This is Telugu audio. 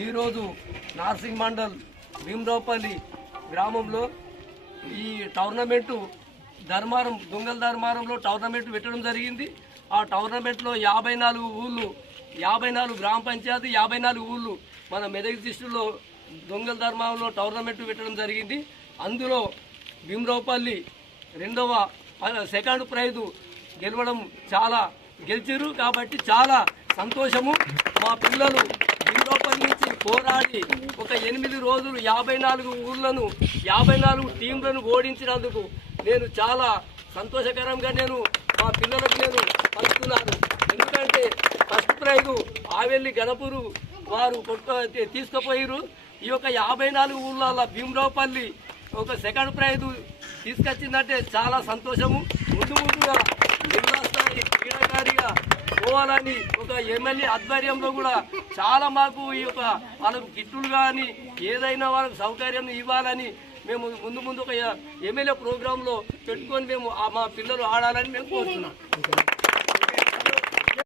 ఈరోజు నార్సింగ్ మండల్ భీమరావుపల్లి గ్రామంలో ఈ టోర్నమెంటు దొంగల ధర్మారంలో టోర్నమెంట్ పెట్టడం జరిగింది. ఆ టోర్నమెంట్లో 54 ఊళ్ళు, 54 గ్రామ పంచాయతీ, 54 ఊళ్ళు మన మెదక్ డిస్ట్రిక్ట్లో దొంగల ధర్మారంలో టోర్నమెంట్ పెట్టడం జరిగింది. అందులో భీమరావుపల్లి సెకండ్ ప్రైజు గెలవడం గెలిచారు కాబట్టి చాలా సంతోషము. మా పిల్లలు భీమరావుపల్లి నుంచి పోరాడి ఒక 8 రోజులు 54 ఊళ్ళను 54 టీంలను ఓడించినందుకు నేను చాలా సంతోషకరంగా మా పిల్లలకు పంచుతున్నాను. ఎందుకంటే ఫస్ట్ ప్రైజు ఆవెల్లి గణపూరు వారు తీసుకుపోయారు. ఈ యొక్క 54 ఊళ్ళ భీమరావుపల్లి ఒక సెకండ్ ప్రైజు తీసుకొచ్చిందంటే చాలా సంతోషము. ముందుగా జిల్లా స్థాయి క్రీడాకారిగా పోవాలని ఒక ఎమ్మెల్యే ఆధ్వర్యంలో కూడా చాలా మాకు ఈ యొక్క వాళ్ళకు కిట్టులు కానీ ఏదైనా వాళ్ళకు సౌకర్యం ఇవ్వాలని మేము ముందు ఒక ఎమ్మెల్యే ప్రోగ్రాంలో పెట్టుకొని మా పిల్లలు ఆడాలని మేము కోరుతున్నాం.